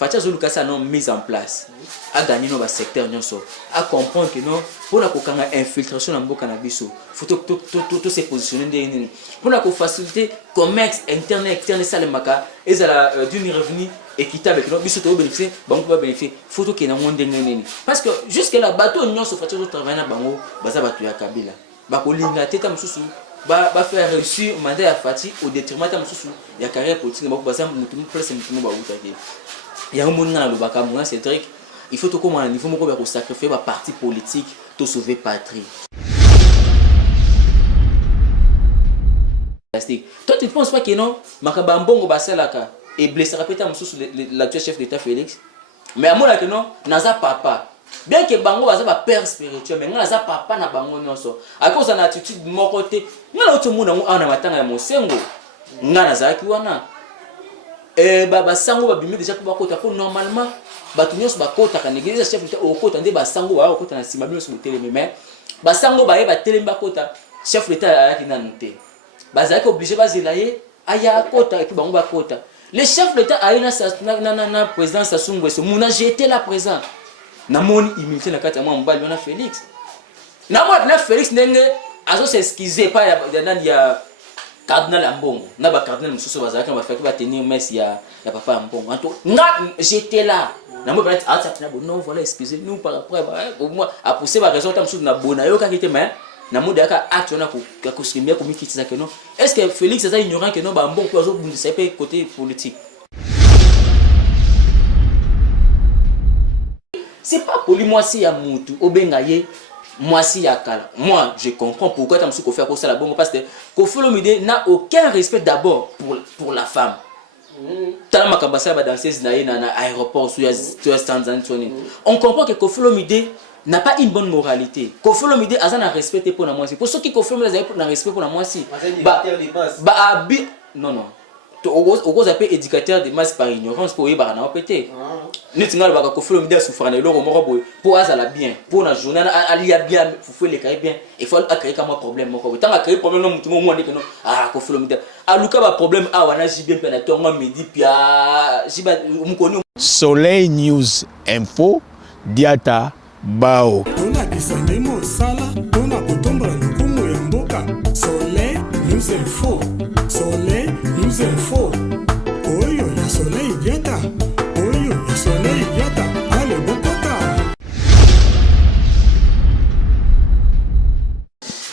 Fatia Zolukasa non mise en place. A gagné nos secteurs nyonso. A comprendre que non pour la kokanga infiltration dans mboka na biso. Faut tout se positionner derrière. Pour la faciliter commerce interne externe ça le maka et ça d'une revenu équitable que non biso to bénéficier, banque va bénéficier. Faut que na monde ngene. Parce que jusque là bateau nyonso Fatia zo travailler na bango baza batu ya Kabila. Ba ko linga teta mususu ba faire réussir mandat ya Fati au détriment ta mususu ya carrière politique ba ko baza mutu place mutu ba utaki. Il y a un monde dans le Baka, c'est Cédric. Il faut tout comme un niveau pour sacrifier ma parti politique pour sauver patrie. Toi, tu ne penses pas que non, Makabambongo Baselaka est blessé rapidement sur l'actuel chef d'État Félix. Mais à moi, que non, Naza papa. Bien que Bango Baza ba père spirituel, mais Naza papa na Bango nyonso. À cause de son attitude de mon côté, nous là tout le monde a un matin à mon sengo. Naza qui wana. Baba sango ba bimi déjà pour kota pour normalement batu nyonso ba kota ka négligé chef d'État au kota ndé ba sango ba kota na sima bino so telemi mais ba sango ba ba telemi ba kota chef d'État ya ki nanute bazaki obligé ba zelaye aya kota et puis bango ba kota le chef d'État a na président Sassou Nguesso muna j'étais là présent na moni immunité na kata moi mbali na Félix na moi na Félix ndenge azo s'excuser pas ya cardinal Ambongo na ba cardinal mususu bazaka ba faki ba tenir messe ya papa Ambongo anto nga j'étais là na mo peut-être na bon non voilà excusez-nous par après pour moi a pousser ba raison ta mususu na bona yo ka kite mais na mo daka acte on a ko skimia ko mikitisa que non est-ce que Félix est ignorant que non ba Ambongo ko zo bundisa pe côté politique c'est pas poli moi si ya mutu obengaye moi si yakala moi je comprends pourquoi tu as fait faire ça la bonne parce que Koffi Olomide n'a aucun respect d'abord pour la femme tala makambasa ba danseuse na aéroport sur Tanzanie on comprend que Koffi Olomide n'a pas une bonne moralité. Koffi Olomide a un respect pour la moi si pour ceux qui Koffi Olomide a un respect pour la moi si non au gros appel éducateur de masse par ignorance pour y barana pété nous tingal ba Koffi Olomide souffrant le loro moko boy pour azala bien pour la journée ali a bien faut les créer bien il faut créer comme problème moko tant créer problème non mutu mo ndeke non Koffi Olomide aluka ba problème wana jibien pe na tonga midi pia jiba mukoni Soleil News Info Diata Bao tona kisandemo sala tona kotomba lukumu ya mboka Soleil News Info Soleil News Info oyo ya Soleil Diata oyo ya Soleil Diata ale bokota.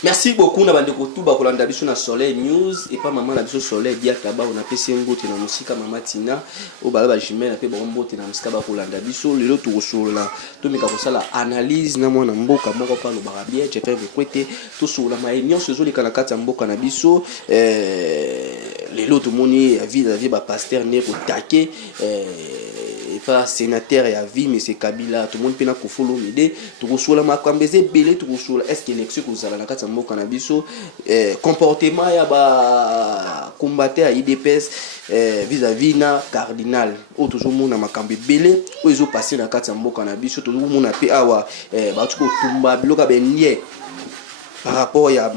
Merci beaucoup na bande ko tuba ko landa biso na Soleil News et pas maman la biso Soleil Diata ba on a pesi ngote na musika mama Tina o bala ba jimena pe ba mbote na musika ba ko landa biso lelo to kosola to meka ko sala analyse na mwana mboka moko pa lo ba bien je fais kwete to sola ma union se zoli kana kata mboka na biso lelo to moni vie ba pasteur ne ko taquer pas sénateur et à vie mais c'est Kabila tout le monde peut na Koffi Olomide to kosola makambeze belé to kosola est-ce que l'élection ko zala na kata mboka na biso comportement ya ba combattre à IDPS vis-à-vis na cardinal o toujours mona makambe belé o ezo passer na kata mboka na biso to mona pe awa ba tuko tumba biloka benye par rapport à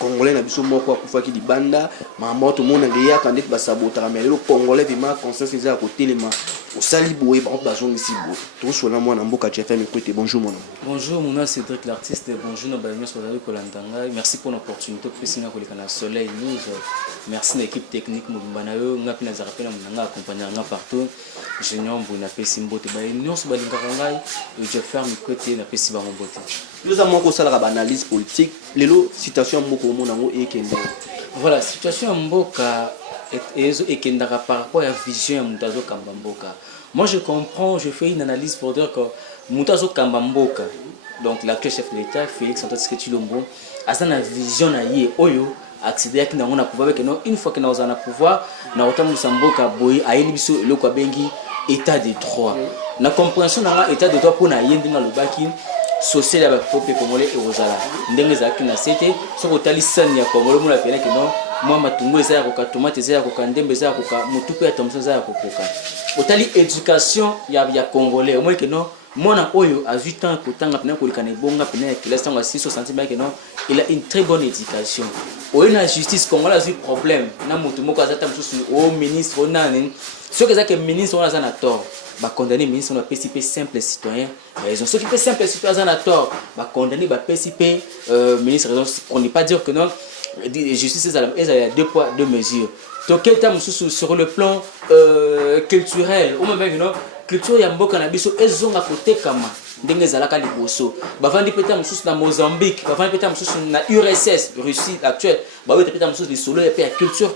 congolais na biso moko akufa ki libanda maman tout monde ngeya quand ba sabota mais le congolais vraiment conscience à côté les mains au saliboé par exemple zone ici bo tout sur la moi na mboka GFM écoute bonjour mon nom. Bonjour mon nom c'est Cédric l'artiste bonjour na baño sur la Kolandanga merci pour l'opportunité pour singa ko lekana Soleil News merci l'équipe technique mobimba yo ngapi na zarapela munanga accompagner nga partout génion bu na pesi mbote ba union so balinga ngai je ferme côté na pesi ba mbote nous avons ko sala ba analyse politique lelo situation moko monango e kende voilà situation mboka et kendara par rapport à la vision de Moutazo Kambamboka. Moi je comprends, je fais une analyse pour dire que Moutazo Kambamboka, donc l'actuel chef de l'État, Félix Antoine Tshisekedi Tshilombo, a une vision naïe, oyo, accéder à qui n'a pas pouvoir, une fois qu'il n'a pas pouvoir, n'a autant Moussamboka boy, a une mission le Kwabengi état de droit. La compréhension d'un état de droit pour naïe dans le baki social avec peuple congolais et Rosala. Ndenge zaki na c'était sur le talisani ya Congolais mon appelé que non. Moi matungo ezaya koka tomate ezaya koka ndembe ezaya koka mutupe ya tomso ezaya kokoka otali éducation ya congolais au moins que non Mona Oyo a 8 ans, Kotanga, Pena Kolikane Bonga, Pena Kilestan, 6 cm, il a une très bonne éducation. Oyo na justice congolaise a eu problème. Na Mutumoko Azata Moussou, au ministre, on a ceux qui ont ministre, on a un tort. Bah condamner ministre, on a PCP simple citoyen. Raison. Ceux qui sont simple citoyen, on a tort. Bah condamner, bah PCP ministre, raison. On n'est pas dire que non. Justice, il y a 2 poids, 2 mesures. Donc, sur le plan culturel, ou même non, culture ya mboka na biso ezonga côté kama ndenge zalaka liboso bavandi peta mususu na Mozambique bavandi peta mususu na URSS Russie actuelle ba wete peta mususu lisolo ya pe culture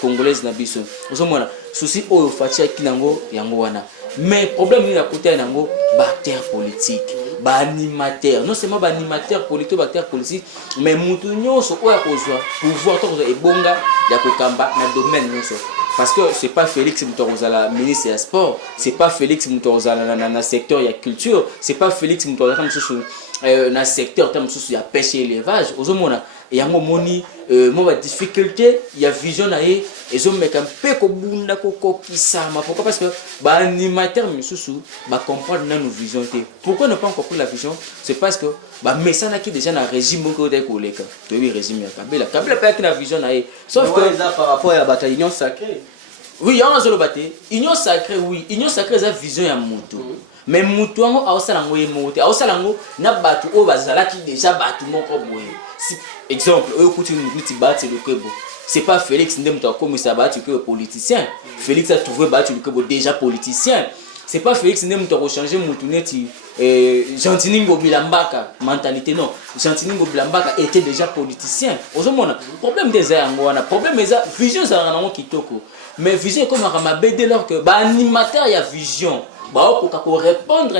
congolaise na biso ozomona souci oyo fatia kinango yango wana mais problème ni na côté nango ba acteur politique ba animateur non seulement ba animateur politique ba acteur politique mais mutu nyonso oya kozwa pouvoir to kozwa ebonga ya kokamba na domaine nyonso. Parce que c'est pas Félix Moutorozala ministre des Sports, c'est pas Félix Moutorozala dans le secteur de la culture, c'est pas Félix Moutorozala dans le secteur de la pêche et l'élevage. Il y a une difficulté, il y a vision et ils ont un peu de pourquoi? Parce que les animateurs comprennent nos visions. Pourquoi ne pas comprendre la vision? C'est parce que les messages qui déjà dans le régime de régime Kabila pas la vision. Sauf que par rapport à la union sacrée. oui, il y a un sacré. Union sacrée, oui. Union sacrée, c'est la vision de Moutou. Mais Moutou, a aussi la batu o bazala qui déjà batu moko boye. Exemple, c'est pas Félix Ndem comme ça battu que politicien. Félix a trouvé battu le déjà politicien. C'est pas Félix Ndem qui a changé Moutouneti Jantiningo Bilambaka mentalité non. Jantiningo Bilambaka était déjà politicien. Aujourd'hui, problème des angwana, problème des vision ça na kitoko. Mais vision comme à BD lors que animateur il y a vision. Bah pour répondre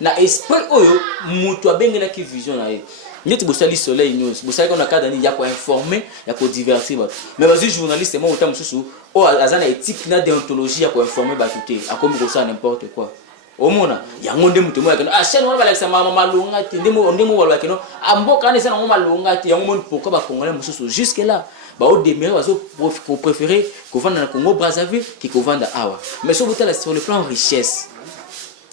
na esprit oyo mutu abengela ki vision na ye. Ñeti bosali soleil news, bosali qu'on a cadre ya ko informer, ya ko divertir ba. Mais vas-y journaliste moi autant mususu o azana éthique na déontologie ya ko informer ba tuté, akomi ko ça n'importe quoi. Omona yango nde mutu moya ah chaîne wana balakisa mama malonga ti ndemo balwa keno amboka ne sana malonga ti yango mon pourquoi ba congolais mususu jusque là ba au demeure bazo préférer ko vendre na Congo Brazzaville qui ko vendre awa. Mais sur le plan richesse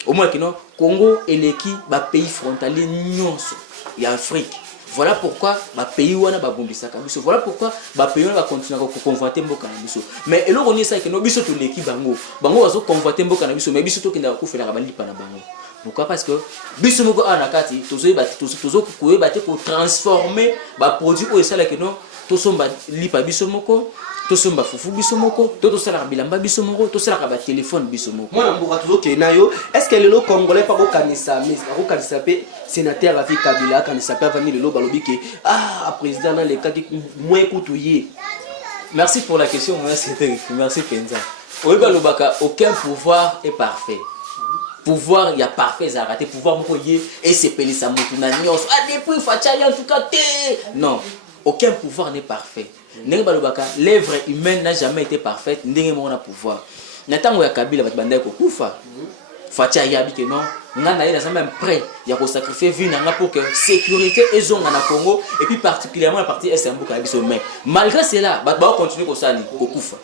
au moins que non, Congo est l'équipe des pays frontaliers nyonso et Afrique. Voilà pourquoi les pays wana ba bombisa kabiso. Voilà pourquoi les pays wana ba continuer à convoiter mboka na biso. Mais elo roni ça que no biso to l'équipe bango. Bango bazo convoiter mboka na biso mais biso to kenda ko fela ba lipa na bango. Pourquoi? Parce que biso moko ana kati tozo ko ko transformer ba produit o ça là que non to somba lipa biso moko. Tosomba fufu biso moko, to sala bilamba biso moko, to sala ba téléphone biso moko. Moi mboka tuzo kenayo, est-ce que le congolais pas ko kanisa mais ko kanisa pe sénateur avec Kabila kanisa pe vani le balobi ke président dans les cas de moins kutuye. Merci pour la question, merci Penza. Oiba lobaka aucun pouvoir est parfait. Pouvoir il y a parfait ça raté pouvoir moko yé et c'est pelé sa mutu na nyos. Depuis Fatia en tout cas non, aucun pouvoir n'est parfait. L'œuvre humaine n'a jamais été parfaite, ndenge mona pouvoir. Natango ya Kabila batbanda ko kufa. Fatia yabi ke non, ngana ina même prêt ya ko sacrifier vie nanga pour que sécurité ezonga na Congo et puis particulièrement la partie est mboka biso mais malgré cela ba continuer ko sali ko kufa.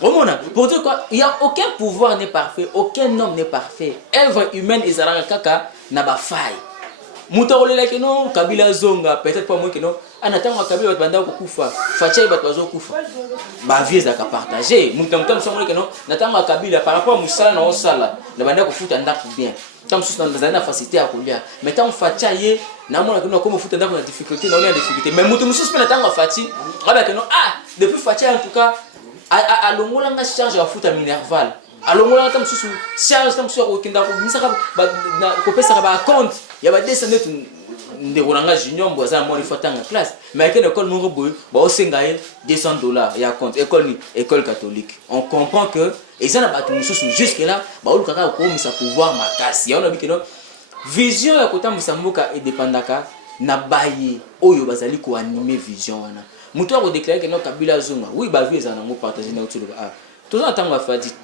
Omona pour dire quoi, il y a aucun pouvoir n'est parfait, aucun homme n'est parfait. Œuvre humaine ezalaka kaka na ba faille. Mutaolela ke non Kabila zonga peut-être pas moi que non anatanga Kabila banda ko kufa Fatia batwazo kufa ba vie za ka partager mutamtam somole ke non natanga Kabila par rapport à musala na osala na banda ko futa ndako bien tam sous dans na facilité à kolia mais tant Fatia ye na mona ke non comme futa ndako na difficulté na on a difficulté mais mutum sous pe natanga Fati aba ke non depuis Fatia en tout cas a longola nga charge ya futa minerval alongola tam sous charge tam sous ko kinda ko misaka na ko pesa ba compte ya ba descendre ndeko junior mboza mo ifotanga classe mais que l'école mo boy ba osengaye $200 ya compte école catholique on comprend que et ça na ba tout jusque là ba olukaka ko misa pouvoir makasi ya on a vu que non vision ya kota musambuka et dépendaka na baye oyo bazali ko animer vision wana mutu a ko déclarer que non Kabila zonga oui ba vu za na mo partager na utulu tout ça tango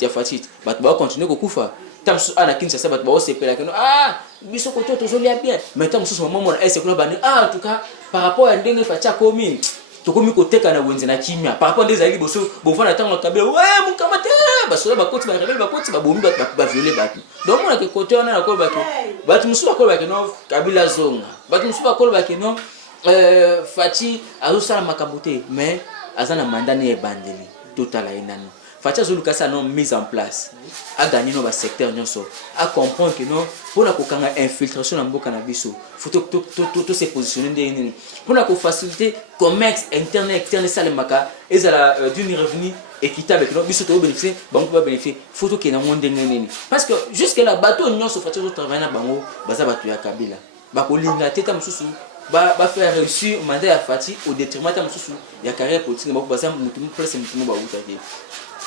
ya Fati ba continuer ko kufa tam su ana kinsa sabat ba osepela que non biso ko to zolia bien mais tam su maman mon est que bani en tout cas par rapport à ndenge Fatia komi to komi ko teka na wenze na kimia par rapport des ali boso bo fana tango Kabila ouais mukamate ba sola ba koti ba rebel ba koti ba bombi ba violer ba donc on a que côté on a ko ba bato musu bakolo bakeno Kabila zonga bato musu bakolo bakeno Fachi azosala makambo te mais azana mandat ne ebandeli total ainano Fachi azolukasa non mise en place a gagné no ba secteur nyonso a comprendre que non pour la kokanga infiltration na mboka na biso faut tout se positionner ndeni pour la ko faciliter commerce interne externe salemaka ezala d'une revenu équitable que non biso to bénéficier bango va bénéficier faut que na monde neni parce que jusque là bateau nyonso Fachi zo travailler na bango baza bato ya Kabila bakolinga teta mususu ba faire réussir mandat ya Fachi au détriment ta mususu ya carrière politique ba baza mutu place mutu ba utaki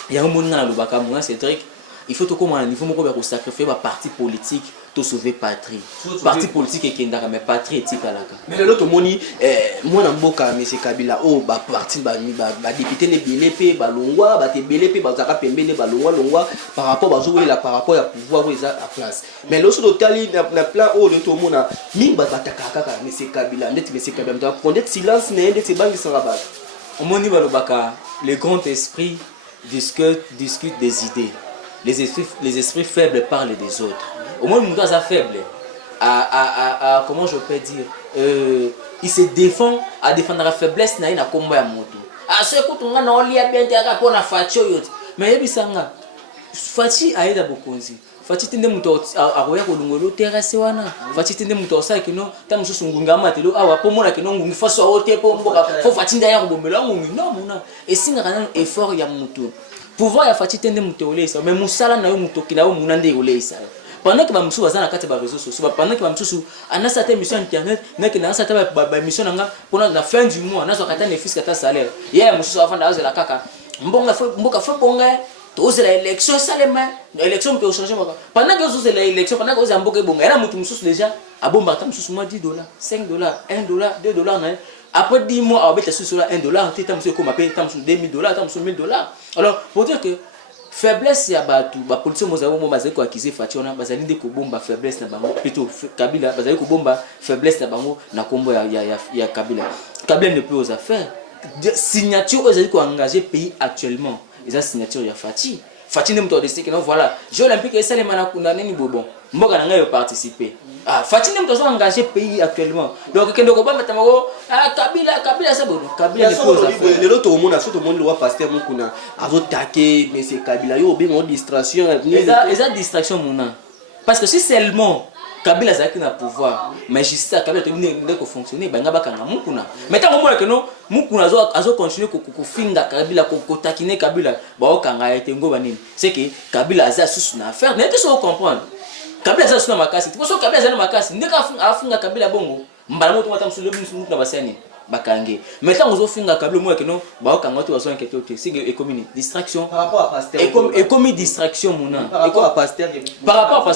ya moni na lobaka mona Cédric il faut tout comme un niveau moko ba ko sacrifier ba parti politique to sauver patrie parti politique et kendaka mais patrie éthique alaka mais l'autre moni moi na mboka monsieur Kabila oh ba parti ba député ne bilepe ba longwa ba te bilepe ba zaka pembele ba longwa par rapport ba jouer la par rapport à pouvoir eza à place mais l'autre totali na plan oh de tout mona mingi ba takaka ka monsieur Kabila ndeti monsieur Kabila donc prendre silence ne ndeti bangi sans rabat moni ba lobaka les grands esprits discutent des idées. Les esprits faibles parlent des autres. Au moins, nous sommes faibles. Comment je peux dire il se défend à défendre la faiblesse na combat ya moto. Ce que tu as on lia bien te pour na Fachi yote. Mais yebi sanga Fachi aida bokonzi. Fachi tende muto aroya ko lungolo terrasse wana. Fachi tende muto sa kino ta mususu ngunga matelo awa po mona kino ngungi faso aote po mboka fo Fachi nda ya ko bombela ngungi non mona. Et singa kana effort ya muto. Pouvoir ya Fachi tende muto olesa mais musala na yo muto kila yo munande olesa. Pendant que bamusu bazana kati ba réseaux sociaux pendant que bamusu anasa ta émission internet na que anasa ta ba émission nga pona na fin du mois nazo kata ne fils kata salaire. Yeah musu afanda azela kaka. Mboka fo bonga tous les élections salema élection peut changer pendant que vous les élections pendant que vous amboke bonga era mutu mususu déjà abomba ta mususu moi $10 $5 $1 $2 na après 10 mois abeta sur $1 teta mususu ko mape ta mususu $2000 ta mususu $1000 alors pour dire que faiblesse ya batu ba politique mozawo mo bazali ko accuser Fachi ona bazali de ko bomba faiblesse na bango plutôt Kabila bazali ko bomba faiblesse na bango na kombo ya Kabila ne peut aux affaires signature aux ko engager pays actuellement les signature ya Fachi ne me dit que non voilà Jeux olympiques et ça les manakunda neni bobon mboka na yo participer Fachi ne me engagé pays actuellement donc kendo ko bamba tamako Kabila ça bon Kabila ne peut aux affaires le loto mona surtout monde loi pasteur mukuna azo taquer mais c'est Kabila yo be mon distraction eza distraction mona parce que si seulement Kabila zaki na pouvoir mais juste Kabila te ne ko fonctionner banga bakanga mukuna mais tant que non mukuna azo continuer ko finga Kabila ko takiner Kabila ba okanga ete ngoba nini c'est que Kabila aza susu na affaire n'était so comprendre Kabila aza susu na makasi tu so Kabila aza na makasi ndeka afunga Kabila bongo mbala moto mata msule mutu na basani bakange mais tant ozo finga Kabila mo ekeno ba okanga tu azo inquiéter te c'est économie distraction par rapport à pasteur économie distraction mona par rapport à pasteur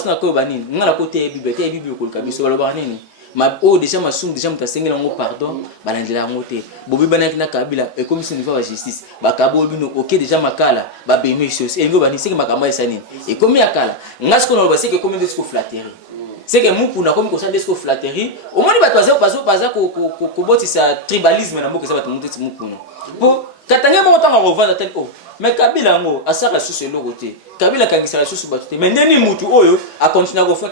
na ko banini ngala côté bible ko kabiso baloba nini ma déjà masum déjà mutasengela ngo pardon balandela ngote bobi banaki na Kabila économie sur niveau de justice bakabo bino OK déjà makala ba bénéficiaires et ngo bani c'est que makama esani économie akala ngasko no ba c'est que économie de ce flatterie c'est que mukuna comme ça de ce flatterie au moins baza ko botisa tribalisme na mboka ça bato mutiti mukuna po katanga mo tanga revendre tel ko mais Kabila ngo asaka susu lokote Kabila kangisa susu batute mais neni mutu oyo a continuer ko faire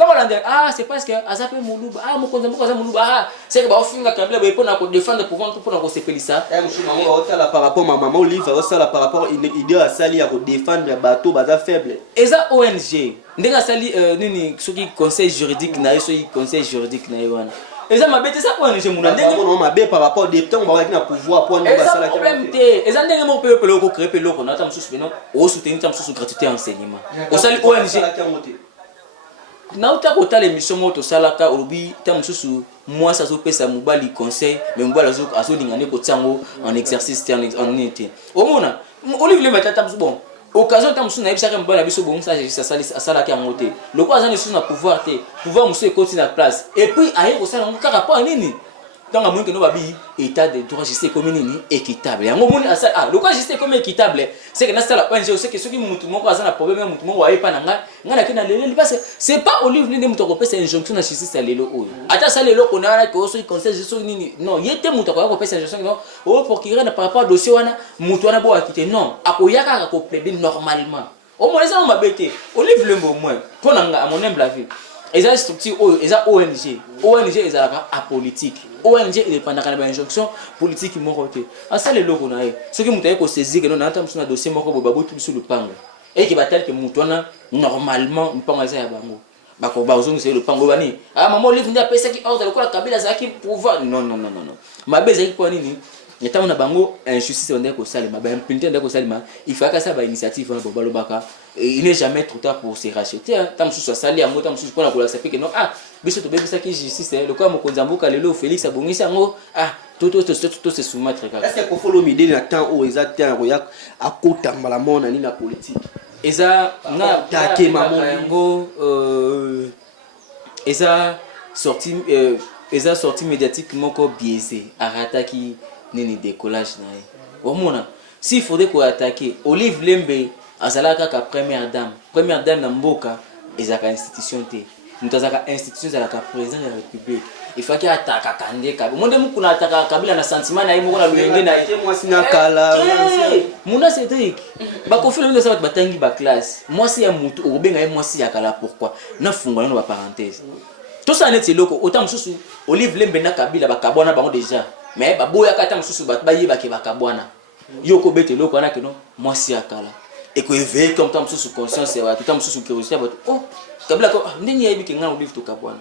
c'est parce que azape muluba mokonza mboka za muluba c'est que ba ofinga Kabila ba ipona ko défendre pouvoir pour na ko sepelisa mushima ngo otala par rapport maman Olive osala par rapport idée à sali ya ko défendre bateau baza faible eza ONG ndenga sali nini soki conseil juridique na yo soki conseil juridique na yo wana eza mabete ça ONG muna ndenge mo mabe par rapport des temps ba na pouvoir pour na basala ki problème te eza ndenge mo pe ko créer pe loko na ta mususu beno o soutenir ta mususu gratuité enseignement o sali ONG na uta ko ta l'émission moto salaka obi ta mususu moi ça zo pesa mobali conseil mais mobali azo lingane ko tsango en exercice en unité o mona Olive le metata mususu bon occasion ta musu na ebisaka mbala biso bon ça sala ki angote loko azana biso na pouvoir musu ekoti na place et puis aye ko sala ngaka rapport nini donc à moins que nous babi état de droit justice comme nini équitable yango moni asa loko justice comme équitable c'est que na sala ONG c'est que ceux qui mutu moko azana problème mutu moko aye pa nanga ngana kina lelo parce que c'est pas Olive ni mutu ko pesa injonction na justice à lelo oyo ata sala lelo ko na ko so conseil justice nini non yete mutu ko pesa injonction non o pour qu'il rende par rapport dossier wana mutu wana bo akite non akoyaka ko plaider normalement au moins ça m'a bêté Olive le mot moins pour nanga à mon humble avis eza structure oyo eza ONG ONG ezalaka apolitique ONG indépendant na injonction politique moko te asala eloko na ye soki moto aye kosaisir keno na ata mosu na dossier moko boye babuti biso lupango eke batali ke moto wana normalement lupango eza ya bango bazongisa ye lupango bani mama Olive nde apesaki ordre lokola Kabila azalaki pouvoir non mabe ezalaki mpo nini ntango na bango injustice bandaki kosalema baimpunité bandaki kosalema il faut kasa bainitiative wana balobaka il n'est jamais trop tard pour se racheter ntango mosusu asali yango ntango mosusu mpona kolakisa mpe ke non biso tobebisaki justice lokola mokonzi ya mboka lelo Félix abongisi yango to se soumettre kaka est-ce que kofolo mide na temps oyo eza temps roya akotambala mona nini na politique eza nga take maman yango eza sorti médiatique moko biaisé arataki nini décollage na ye omona s'il faudrait koattaquer Olive Lembe azalaka kaka première dame na mboka ezalaka institution te moto azalaka institution ezalaka président de la république il faut qu'il attaque nde Kabila monde mukuna attaque Kabila na sentiment na ye moko na luyenge na ye mwasi na kala muna Cédric bakofi le ça batangi ba classe mwasi ya mutu obenga ye mwasi ya kala pourquoi na fungwa na ba parenthèse tout ça net loko autant mususu Olive Lembe na Kabila bakabwana bango déjà mais baboya kata mususu bayeba ke bakabwana yoko bete loko wana ke no mwasi ya kala et que éveiller comme temps mususu conscience ya tout temps mususu curiosité oh Kabila ko ndeni yebi ke ngana Olive to kabwana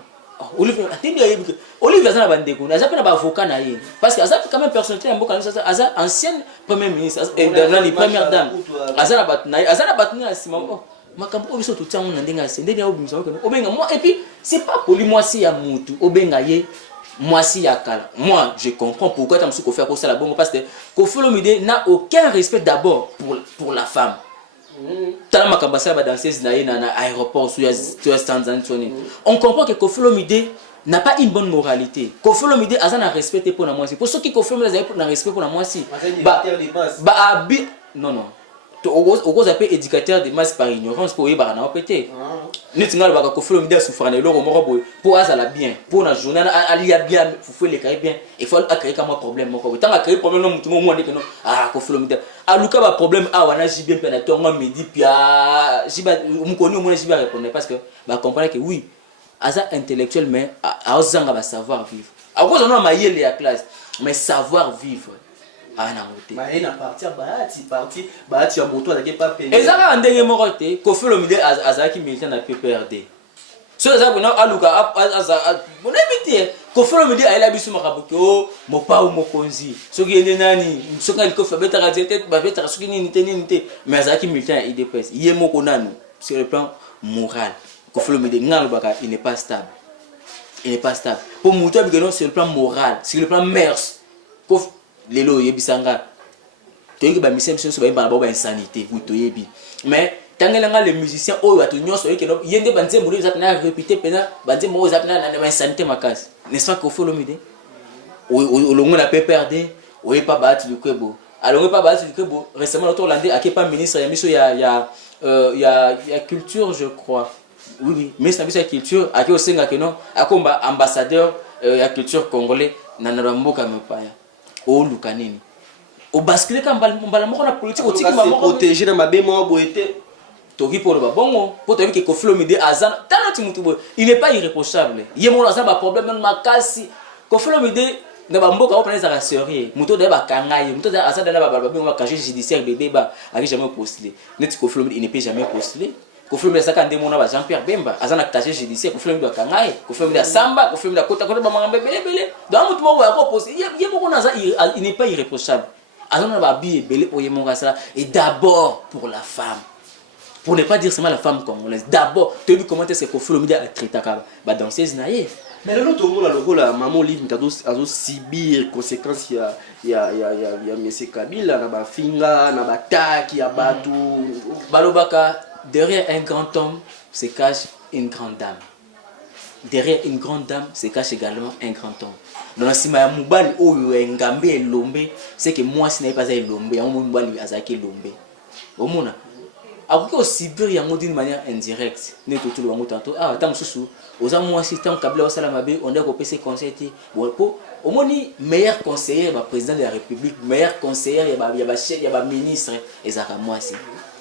Olive atindi yebi Olive azana bandeko na zape na ba avocat na ye parce que azap quand même personnalité mboka na aza ancienne premier ministre et dans les premières dames azana batna asima oh makambo obiso to tsango na ndenga se ndeni obimisa ko obenga moi et puis c'est pas poli moi si ya mutu obenga ye moi si ya kala moi je comprends pourquoi tam su ko faire ko sala bongo parce que Koffi Olomide n'a aucun respect d'abord pour la femme. Tala makambasa ba danseuse na ye na aéroport sur Tanzanie. On comprend que Koffi Olomide n'a pas une bonne moralité. Koffi Olomide a un respect pour la moi si. Pour ceux qui Koffi Olomide a un respect pour la moi si. Non. Au gros appel éducateur de masse par ignorance pour y avoir un pété. Nous t'ingalo baka Koffi Olomide souffrant de l'euro moko pour azala bien pour la journée ali ya bien faut faire les bien il faut créer comme problème moko tant à créer problème non tout monde dit que non Koffi Olomide aluka ba problème wana jibien pe na tonga midi pia jiba mukoni au moins jiba répondre parce que ba comprendre que oui asa intellectuel mais a ozanga ba savoir vivre à cause on a maïel ya classe mais savoir vivre mais na partir bahati ya moto azaki pas peine ezaka ndenge moko te Koffi Olomide azaki militant na PPRD so ezaka na aluka bonebiti Koffi Olomide ayela biso makabuko mopa ou mokonzi soki ende nani soki aliko fabeta razete ba beta soki nini te mais azaki militant ya IDPS ye moko nanu sur le plan moral Koffi Olomide ngalo baka il n'est pas stable pour moto abikeno sur le plan moral sur le plan mœurs lelo yebisanga toyeki ba mission so ba ba insanité toyebi mais tangelanga les musiciens oyo atu nyonso yeke no yende banze muri za na répéter pena banze mo za na insanité makasi n'est-ce pas Koffi Olomide olongo na PPRD oye pas Bahati Lukwebo alors pas Bahati Lukwebo récemment l'autre hollandais a pas ministre ya miso ya culture je crois oui ministre de la culture a qui senga que non akomba ambassadeur ya culture congolais na mboka mepaya o lukanini o basculer ka mbala moko na politique o tiki mama protéger na mabe mo boete to ki pour ba bongo pour te que Koffi Olomide azana tanati mutu bo il n'est pas irréprochable yemo na ba problème même makasi Koffi Olomide na ba mboka o prenez à sérieux mutu de ba kangaye mutu da azana na ba ba casier judiciaire bébé ba a jamais postulé net Koffi Olomide il ne peut jamais postuler Koffi Olomide saka ndemo na ba Jean-Pierre Bemba azana casier judiciaire Koffi Olomide kangaye Koffi Olomide samba Koffi Olomide kota ba mangambe belé donc mutu mo ya ko poster yemo na za il n'est pas irréprochable azana ba bi belé pour yemo ça et d'abord pour la femme. Pour ne pas dire seulement la femme congolaise. D'abord, tu as vu comment est-ce que Koffi Olomide a traité la danseuse naïve. Mais le lot au monde la maman Olive a subir conséquences il y a monsieur Kabila na ba finga na ba taki ya batu balobaka derrière un grand homme se cache une grande dame. Derrière une grande dame se cache également un grand homme. Donc si ma mubali oyo engambe elombe, c'est que moi ce n'est pas elombe, ya mubali azaki elombe. Omona après aussi bien d'une manière indirecte ne tout le monde tantôt tant sous aux amours assistants Kabila au salamabe on a copié ses conseils pour au moins meilleur conseiller président de la République meilleur conseiller il y a ministre et ça moi aussi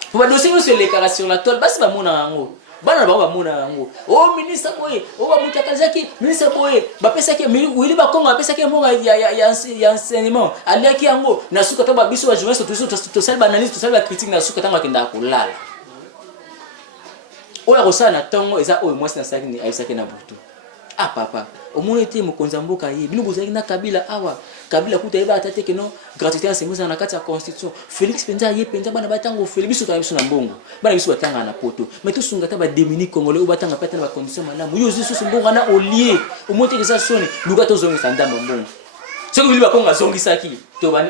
pour dossier sur les carats sur la toile bas ba mona ngo bana ba ba mona yango o ministre boye o ba mutakazaki ministre boye ba pesaki wili ba kongo ba pesaki mbonga ya enseignement aliaki yango na suka to ba biso ba journaliste to sel ba analyse to sel ba critique na suka tanga kenda kolala oya kosala na tongo eza oyo mwasi na saki ni aisaki na butu ah papa omoni ete mokonza mboka ye bino bozalaki na kabila awa kabila kuta yeba atate keno gratuité enseignement na kati ya constitution Félix penza ye penza bana batango Félix biso ka biso na mbongo bana biso batanga na poto mais to sunga ta ba Dominique Congolais ou batanga pata na ba condition malamu yo ziso mbongo na olie omonte keza soni luka to zongi sanda mbongo soko bili ba konga zongi saki to bani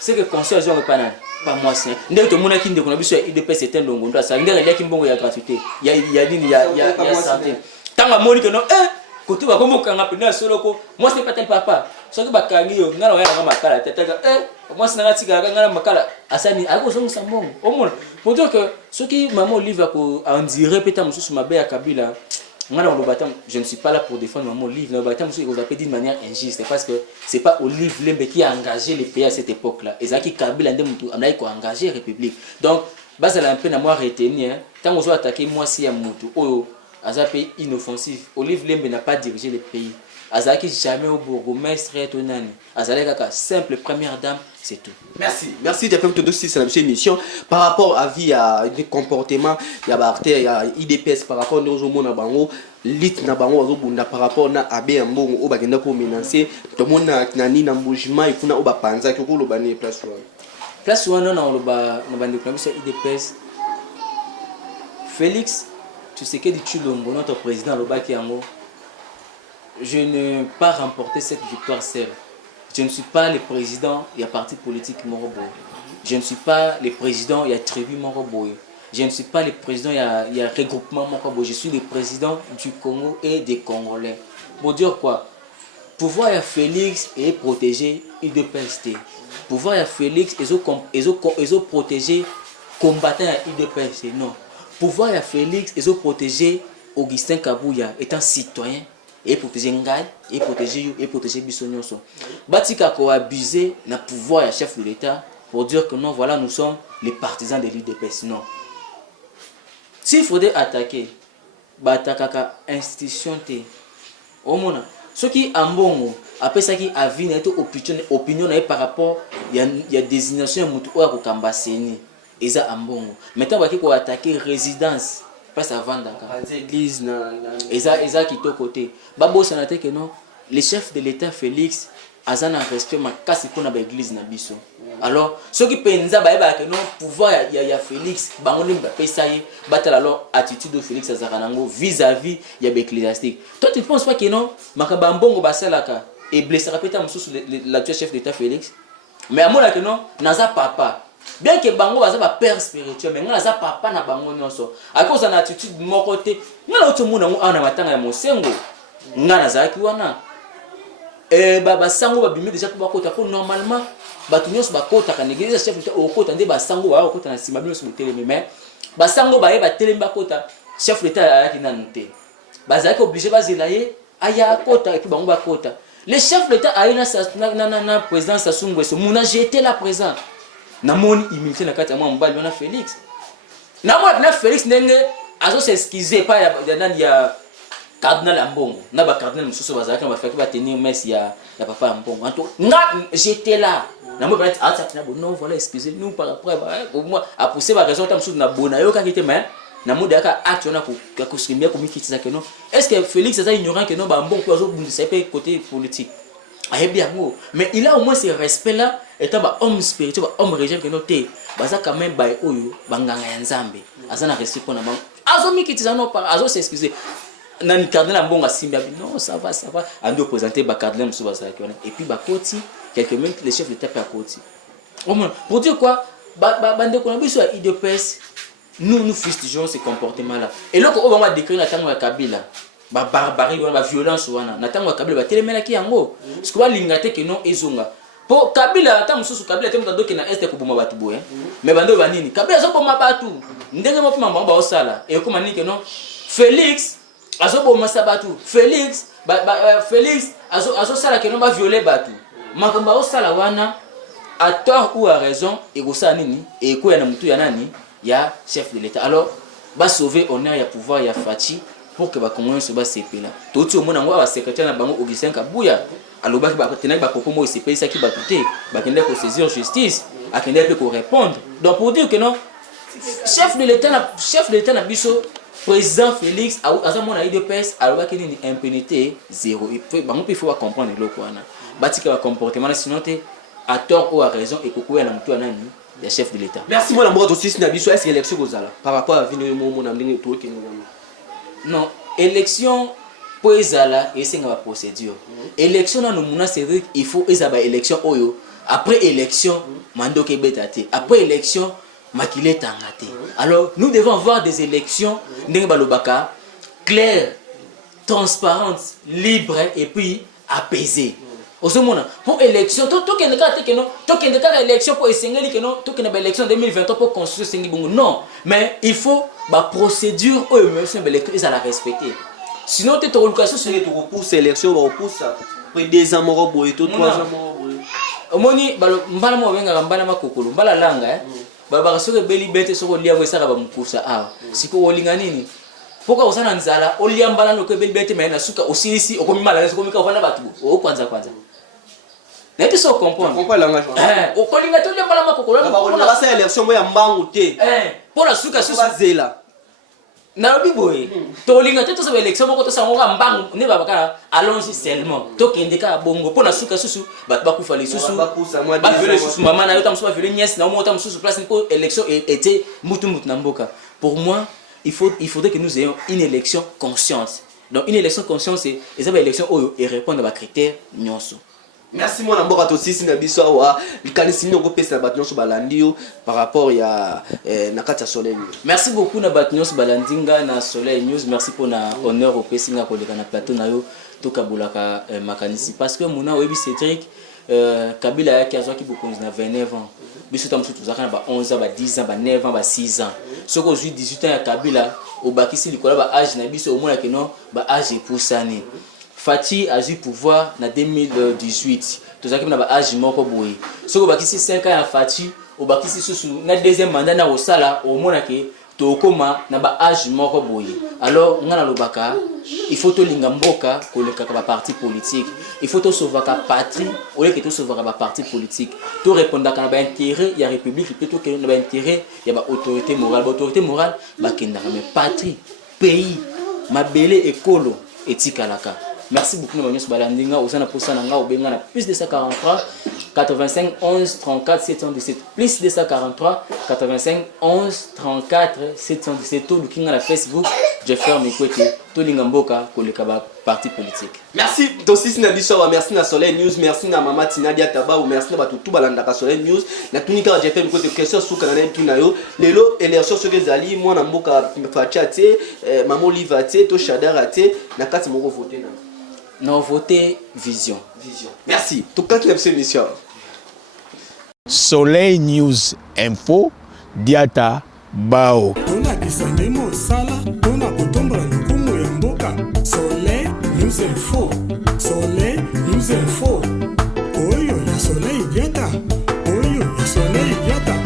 c'est que conseil zongi pana pas moi c'est ndeko to mona kinde kuna biso ya IDPS c'était ndongo ndo asa ndeka liaki mbongo ya gratuité ya dini ya santé tanga moni que non côté ba komo kanga pena solo ko moi c'est pas tel papa soki bakangi yo ngala waya ngama makala tetaka moi c'est ngati ka ngala makala asani ako songo sambongo omona pour dire que soki maman Olive ko en dirait peut-être mususu mabe ya kabila ngala on lobatam je ne suis pas là pour défendre maman Olive na lobatam mususu ko zapé d'une manière injuste parce que c'est pas Olive Lembe qui a engagé les pays à cette époque-là et zaki kabila ndé mutu amnaï ko engagé république donc base la un peu na moi retenir tant on soit attaquer moi si ya mutu oh Azapé inoffensif. Olive Lembe n'a pas dirigé le pays. Azaki jamais au bourgmestre Tonani. Azaleka simple première dame, c'est tout. Merci. Merci d'être venu aussi sur la émission. Par rapport à vie, à des comportements, il y a Barté, il y a IDPS par rapport à nos hommes Nabango, lit Nabango, par rapport à AB Ambon, au Bagenda pour menacer, tout le monde a Nani Nambujima, il faut na Oba Panza, qui est le banni place 1. Place 1, non, on va sur IDPS. Félix. Tu sais que tu Chulombo, notre président Lobaki Ango, je n'ai pas remporté cette victoire seule. Je ne suis pas le président, il y a parti politique Morobo. Je ne suis pas le président, il y a tribu Morobo. Je ne suis pas le président, il y a regroupement Morobo. Je suis le président du Congo et des Congolais. Pour dire quoi? Pouvoir à Félix et protéger IDPST. Pouvoir à Félix et protéger combattant à IDPST. Non. Pouvoir à Félix et protéger Augustin Kabouya étant citoyen et protéger Ngal et protéger Bissonyoso. Batika ko abusé na pouvoir à chef de l'État pour dire que non voilà nous sommes les partisans de l'UDPS. Non. S'il faudrait attaquer batakaka institution té au mona ce qui ambongo après ça qui a vu n'être opinion par rapport il y a désignation mutu o ko kambaseni. Eza ambongo maintenant baki ko attaquer résidence pas ça vendre église na eza qui to côté babosa na te que non le chef de l'état Félix azana respect makasi pour na ba église na biso alors ceux qui penza ba que non pouvoir ya Félix bango limba pesa ye batala alors attitude de Félix azaranango vis-à-vis ya ba ecclésiastique toi tu penses pas que non makaba mbongo basalaka et blessé répéter mususu l'actuel chef d'état Félix mais amona que non naza papa bien que bango baza ba père spirituel mais ngala za papa na bango nyonso à cause de l'attitude de mon côté ngala oto muna ana matanga ya mosengo ngala za ki wana baba sango ba bimi déjà ko bakota ko normalement batu nyonso bakota ka néglige chef d'état okota nde ba sango ba okota na sima bino so telemi mais ba sango ba ye ba telemi bakota chef d'état ya ki nanute baza ko obligé bazela ye aya kota et puis bango bakota le chef d'état a na président Sassou Nguesso muna j'étais là présent na moni immunité na kati ya mbali wana Félix na moi na Félix ndenge azo s'excuser pas ya cardinal Ambongo na ba cardinal mususu bazaka ba faki ba tenir messe ya papa Ambongo anto nga j'étais là na moi peut-être na bon non voilà excusez nous par après pour moi a pousser ba raison ta mususu na bona yo kakite mais na mode aka acte wana ko skimia ko mikitisa que non est-ce que Félix est ignorant que non ba Ambongo azo bundisa pe côté politique aye bien mo mais il a au moins ce respect là étant ba homme spirituel ba homme religieux que noté baza quand même ba oyo banganga ya nzambe azana respect pour na bango azo mikitisa no par azo s'excuser nani cardinal Ambongo simba non ça va ando présenter ba cardinal musu baza et puis ba koti quelques minutes les chefs d'état à koti pour dire quoi bande ko na biso ya IDPS nous fustigeons ces comportements là et là on va décrire la tango ya Kabila ba barbarie ba violence wana na tango ya Kabila ba telemela ki yango parce que ba lingate que non ezonga po Kabila tango susu Kabila temo doke na este ko boma batu boye mais bando ba nini Kabila zo boma batu ndenge mo pima ba osala et comme nini que non Félix azo boma sabatu Félix Félix azo sala que non ba violer batu makamba osala wana à tort ou à raison et go sa nini et ko ya na mutu ya nani ya chef de l'état alors va sauver honneur ya pouvoir ya Fachi pour que Bakongo se bas sepela. Tout au monde va secrétaire na bango Augustin Kabuya. Alors ba tenir ba propos mo sepela ça qui ba touté, ba kende ko saisir justice, a kende ko répondre. Donc pour dire que non chef de l'état na biso président Félix a mon IDPS alors qu'il y a une impunité zéro. Il faut comprendre le quoi na. Batika va comportement sinon tu à tort ou à raison et coucou na mtu anani ya chef de l'état. Merci moi la mort aussi na biso est-ce élection kozala par rapport à vino mo na ndenge to ke non, élection pour ezala et c'est une procédure. Élection na nomuna c'est vrai il faut ezaba élection oyo après élection mando ke betate après élection makile tangate. Alors nous devons avoir des élections ndenge balobaka claires, transparentes, libres et puis apaisées. Pour élection, tout élection pour essayer que non, tout élection 2023 pour construire non, mais il faut la procédure où l'élection la respecter. Sinon tu as l'occasion sur tu repousses l'élection, on repousse après 2 ans moro boy, 3 ans moro boy. Omoni mbala mo benga mbala makokolo, mbala langa baba soke beli bete soko lia bo saka ba mukusa ah. Siko olinga nini? Pourquoi osana nzala, olia mbala no ke beli bete mais na suka osilisi okomimala na sokomika ofana batu. O kwanza. Mais tu sais comprendre. Pourquoi langage? Au colinga tout le monde m'a cocolé. On va faire l'élection moi mbangu te. Pour la suka suka zela. Na obi boy. To linga tout ça élection moko to sa ngora mbangu ne baba ka allons seulement. To kendeka bongo pour la suka susu ba kufa les susu. Ba violer susu maman na yo tam so violer nièce na mo tam susu place pour élection était mutu na mboka. Pour moi, il faudrait que nous ayons une élection consciente. Donc une élection consciente c'est les élections oyo et répondre à critères nyonso. Merci mon amour à tous ici na biso wa likanisi ndongo pesa batnyo so balandio par rapport ya nakata Soleil News. Merci beaucoup na batnyo so balandinga na Soleil News. Merci pour na honneur au pesinga ko leka na plateau na yo to kabulaka makanisi parce que mona webi Cédric Kabila yaki azwa ki bokonzi na 29 ans. Biso tam surtout zaka na ba 11 ans ba 10 ans ba 9 ans ba 6 ans. Soko aujourd'hui 18 ans ya Kabila obakisi likola ba âge na biso au mona ke non ba âge epusani. Fachi a eu pouvoir en 2018. Tout ça qui n'a pas âge mort pour boy. Ce que bakisi 5 ans à Fachi, au bakisi sous na deuxième mandat na osala au moins que tokoma na ba âge mort pour boy. Alors on a le baka, il faut to lingamboka ko le kaka parti politique. Il faut to sauver ka patrie au lieu que to sauver ka parti politique. To répondre à ba intérêt ya république plutôt que na ba intérêt ya ba autorité morale. Autorité morale ba kenda mais patrie, pays, mabele ekolo etikalaka. Merci beaucoup Namanyos Balandinga au sana posa nanga au benga na plus de 143 85 11 34 717 plus de 143 85 11 34 717 tout looking na Facebook je ferme mes côtés tout lingamboka ko le kaba parti politique. Merci Tosis na biso merci na Soleil News merci na Mama Tina Diataba ou merci na batutu balanda ka Soleil News na tunika je ferme côté question suka na ntuna yo lelo élection soke zali mwana mboka Fachate Mamo Livate to Shadarate na kati moko voter na non voter vision. Merci. Tout cas cette émission. Soleil News Info Diata Bao. tolakisa ndenge osala mpona kotombola lokumu ya mboka. Soleil News Info, Soleil News Info, oyo ya Soleil Diata, oyo ya Soleil Diata.